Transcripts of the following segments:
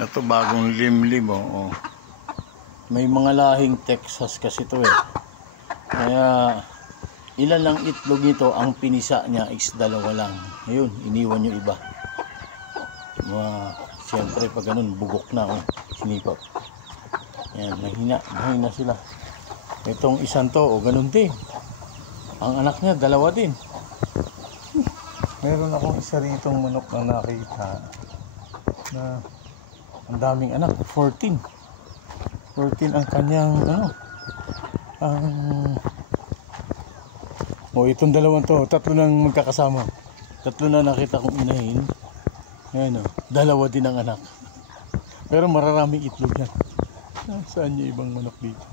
Ito bagong limlim, oh. May mga lahing Texas kasi to eh. Kaya ilan lang itlog nito, ang pinisa niya is 2 lang. Ayun, iniwan yung iba. Siyempre pag ganun, bugok na, oh. Sinipap. Ayan, mahina sila. Itong isang to, oh, ganun din. Ang anak niya, 2 din. Meron akong isa ritong manok na nakita na ang daming anak, 14 ang kanyang itong 2 to, 3 nang magkakasama, 3 na nakita kong inahin. Ayan, 2 din ang anak, pero mararaming itlog yan. Saan yung ibang manok dito?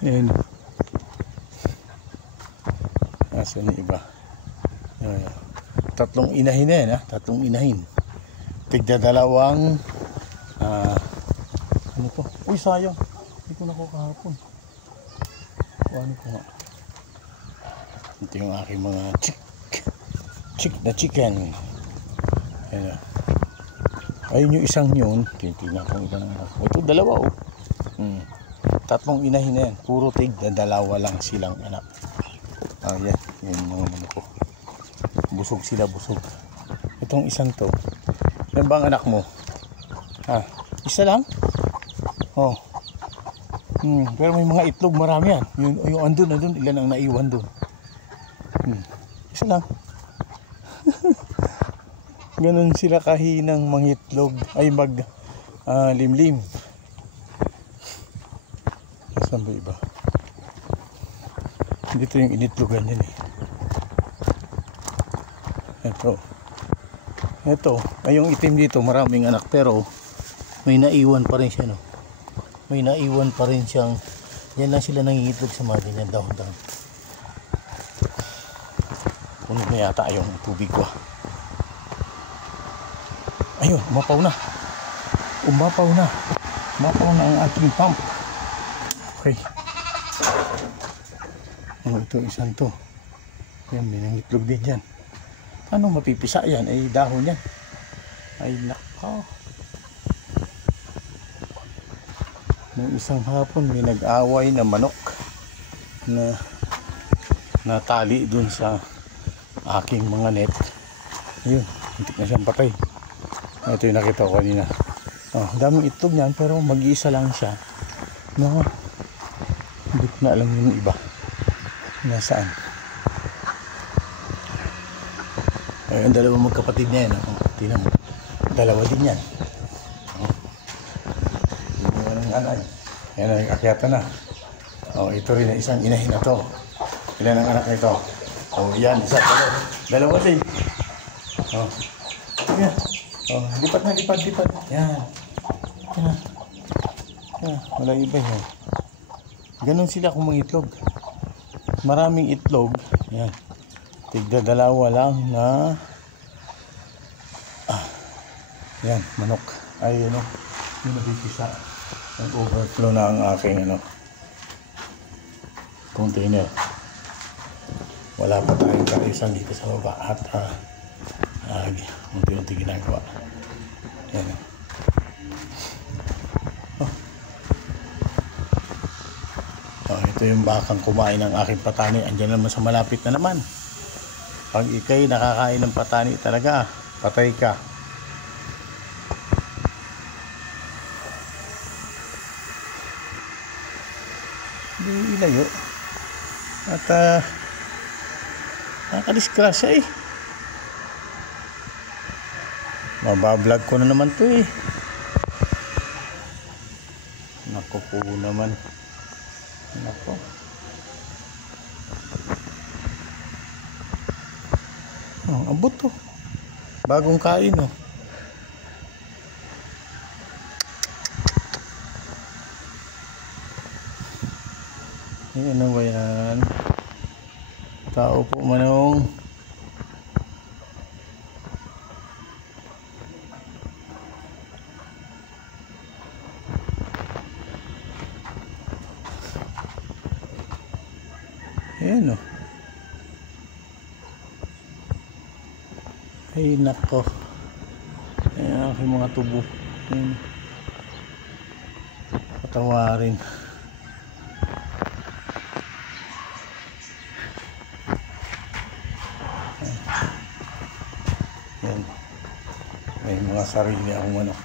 Ayan, asan yung iba? 3 inahin na yan, 3 inahin. Tigda 2 ano to? Uy, sayang, hindi ko nakuha kahapon. Ano ko nga? Ito yung aking mga chicken. Ayan, ayun yung isang yun. Tingnan ko ilan ang anak. Ito 2, oh. 3 inahin na yan. Puro tigda 2 lang silang anak. Ayan, yung mga manok ko. Busog sila, busog. Itong isang to, yan ba ang anak mo? Isa lang? Oh. Pero may mga itlog, marami yan. Yung andun, ilan ang naiwan dun. Isa lang. Ganun sila kahinang mangitlog. Ay limlim. Saan ba iba? Dito yung initlogan yan eh. Ito, ay yung itim dito, maraming anak, pero may naiwan pa rin siya, no? May naiwan pa rin siyang, yan lang sila nangingitlog sa mga ganyan dahon-dahon. Puno na yata yung tubig ko. Ayun, umapaw na ang ating pump. Okay. Ito isang to. Yan, may nangitlog din dyan. Paano mapipisa yan? Ay dahon yan. Ay nako. Nung isang hapon may nag-away na manok na natali dun sa aking mga net. Ayun, hintik na siyang patay. Ito yung nakita ko kanina. Daming itlog yan, pero mag-iisa lang siya. No, hindi ko na alam yung iba nasaan. Ayun, 2 magkapatid na yan. Tingnan mo, 2 din yan. Yan ang akyata na. Ito rin ang isang inahin na to. Ilan ang anak nito? Yan, isa, 2 din. Yan. Lipat. Yan. Wala iba yan. Ganon sila kung mangitlog. Maraming itlog. Yan. Tigda 2 lang na yan, manok. Ay, yung nabipisa. Nag-overflow na ang aking container. Wala pa tayong kaisan dito sa baba. At unti-unti ginagawa. Yan. Ito yung bakang kumain ng aking patani. Andiyan naman sa malapit na naman. Pag ikay nakakain ng patani talaga, patay ka. Hindi ilayo. At nakadisgrasya eh. Mabablog ko na naman to eh. Naku po naman. Nako. Abot to. Bagong kain oh. Ano ba yan? Tao po manong. Ayan o. Ay nako. Ayan aking mga tubo. Ayan. Patawarin. Ayan. May mga sarili akong manok.